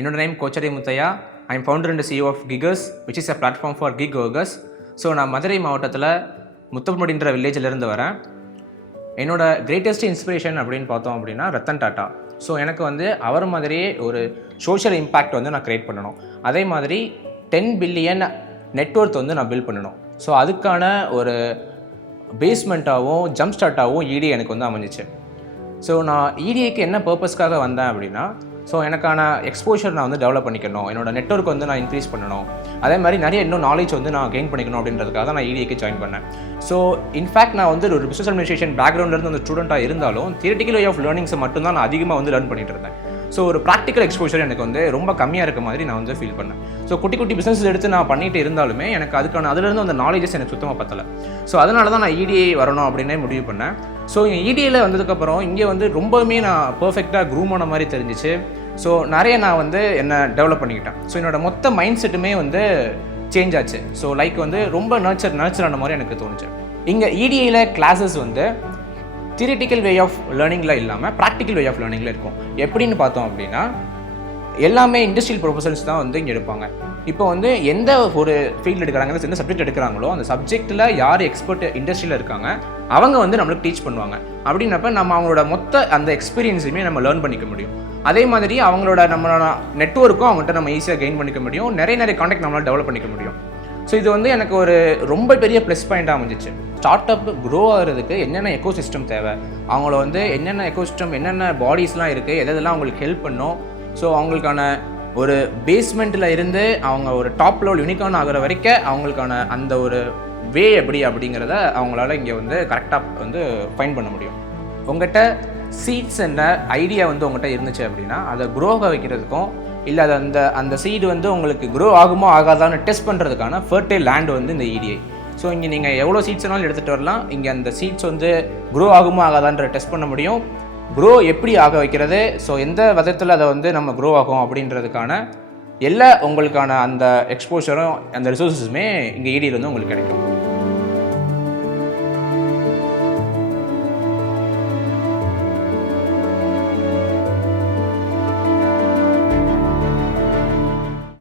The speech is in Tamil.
என்னோட name Kochadai Muthaiah. I am founder and CEO of Giggers, which is a platform for gig workers. So நான் மதுரை மாவட்டத்தில் முத்தப்படின்ற வில்லேஜிலேருந்து வரேன். என்னோட கிரேட்டஸ்ட் இன்ஸ்பிரேஷன் அப்படின்னு பார்த்தோம் அப்படின்னா ரத்தன் டாட்டா. ஸோ எனக்கு வந்து அவர் மாதிரியே ஒரு சோஷியல் இம்பேக்ட் வந்து நான் க்ரியேட் பண்ணணும். அதே மாதிரி 10 பில்லியன் நெட்வொர்த் வந்து நான் பில்ட் பண்ணணும். ஸோ அதுக்கான ஒரு பேஸ்மெண்ட்டாகவும் ஜம்ப் ஸ்டார்ட்டாகவும் EDA எனக்கு வந்து அமைஞ்சிச்சு. ஸோ நான் EDAக்கு என்ன பர்பஸ்க்காக வந்தேன் அப்படின்னா, ஸோ எனக்கான எக்ஸ்போஷர் நான் வந்து டெவலப் பண்ணிக்கணும், என்னோட நெட்வொர்க் வந்து நான் இன்க்ரீஸ் பண்ணணும், அதே மாதிரி நிறைய இன்னும் நாலேஜ் வந்து நான் கெயின் பண்ணிக்கணும் அப்படின்றதுக்காக நான் EDAக்கு ஜாயின் பண்ணேன். ஸோ இன்ஃபேக்ட் நான் வந்து ஒரு பிஸ்னஸ் அட்மினிஸ்ட்ரேஷன் பேக்ரவுண்ட்லேருந்து அந்த ஸ்டூடெண்ட்டாக இருந்தாலும் தியரிட்டிக்கல் வே ஆஃப் லேர்னிங்ஸை மட்டும் தான் நான் அதிகமாக வந்து லேர்ன் பண்ணிட்டு இருந்தேன். ஸோ ஒரு ப்ராக்டிக்கல் எக்ஸ்போஷர் எனக்கு வந்து ரொம்ப கம்மியாக இருக்க மாதிரி நான் வந்து ஃபீல் பண்ணேன். ஸோ குட்டி குட்டி பிஸ்னஸ் எடுத்து நான் பண்ணிட்டு இருந்தாலுமே எனக்கு அதுக்கான அதுலேருந்து அந்த நாலேஜஸ் எனக்கு சுத்தமாக பத்தலை. ஸோ அதனால தான் நான் EDA வரணும் அப்படின்னே முடிவு பண்ணேன். ஸோ EDAவில் வந்ததுக்கப்புறம் இங்கே வந்து ரொம்பவுமே நான் பர்ஃபெக்டாக க்ரூம் ஆன மாதிரி தெரிஞ்சிச்சு. ஸோ நிறைய நான் வந்து என்ன டெவலப் பண்ணிக்கிட்டேன். ஸோ என்னோட மொத்த மைண்ட் செட்டுமே வந்து சேஞ்ச் ஆச்சு. ஸோ லைக் வந்து ரொம்ப நர்ச்சரான மாதிரி எனக்கு தோணுச்சு. இங்கே EDAவில் கிளாஸஸ் வந்து தியரிட்டிக்கல் வே ஆஃப் லேர்னிங்கில் இல்லாமல் ப்ராக்டிக்கல் வே ஆஃப் லேர்னிங்கில் இருக்கும். எப்படின்னு பார்த்தோம் அப்படின்னா, எல்லாமே இண்டஸ்ட்ரியல் ப்ரொஃபஷனல்ஸ் தான் வந்து இங்கே எடுப்பாங்க. இப்போ வந்து எந்த ஒரு ஃபீல்டு எடுக்கிறாங்க, எந்த சப்ஜெக்ட் எடுக்கிறாங்களோ அந்த சப்ஜெக்ட்டில் யார் எக்ஸ்பர்ட் இண்டஸ்ட்ரியில் இருக்காங்க அவங்க வந்து நம்மளுக்கு டீச் பண்ணுவாங்க. அப்படின்னப்ப நம்ம அவங்களோட மொத்த அந்த எக்ஸ்பீரியன்ஸையுமே நம்ம லேர்ன் பண்ணிக்க முடியும். அதே மாதிரி அவங்களோட நம்மளோட நெட்வொர்க்கும் அவங்கள்ட்ட நம்ம ஈஸியாக கெயின் பண்ணிக்க முடியும். நிறைய கான்டாக்ட் நம்மளால் டெவலப் பண்ணிக்க முடியும். ஸோ இது வந்து எனக்கு ஒரு ரொம்ப பெரிய ப்ளஸ் பாயிண்ட்டாக அமைஞ்சிச்சு. ஸ்டார்ட் அப் க்ரோ ஆகிறதுக்கு என்னென்ன எக்கோசிஸ்டம் தேவை, அவங்கள வந்து என்னென்ன எக்கோசிஸ்டம் என்னென்ன பாடிஸ்லாம் இருக்குது, எதெல்லாம் அவங்களுக்கு ஹெல்ப் பண்ணும், ஸோ அவங்களுக்கான ஒரு பேஸ்மெண்ட்டில் இருந்து அவங்க ஒரு டாப் லெவல் யூனிகான் ஆகிற வரைக்கும் அவங்களுக்கான அந்த ஒரு வே எப்படி அப்படிங்கிறத அவங்களால இங்கே வந்து கரெக்டாக வந்து ஃபைண்ட் பண்ண முடியும். உங்கள்கிட்ட சீட்ஸ் என்ற ஐடியா வந்து உங்கள்கிட்ட இருந்துச்சு அப்படின்னா அதை க்ரோவாக வைக்கிறதுக்கும் இல்லை அது அந்த சீடு வந்து உங்களுக்கு க்ரோ ஆகுமோ ஆகாதான்னு டெஸ்ட் பண்ணுறதுக்கான ஃபர்டைல் லேண்ட் வந்து இந்த EDA. ஸோ இங்கே நீங்கள் எவ்வளோ சீட்ஸ் வேணாலும் எடுத்துகிட்டு வரலாம். இங்கே அந்த சீட்ஸ் வந்து க்ரோ ஆகுமோ ஆகாதான்ற டெஸ்ட் பண்ண முடியும். க்ரோ எப்படி ஆக வைக்கிறது, ஸோ எந்த விதத்தில் அதை வந்து நம்ம க்ரோ ஆகும் அப்படின்றதுக்கான எல்லா உங்களுக்கான அந்த எக்ஸ்போஷரும் அந்த ரிசோர்ஸஸுமே இங்கே EDAவில் வந்து உங்களுக்கு கிடைக்கும்.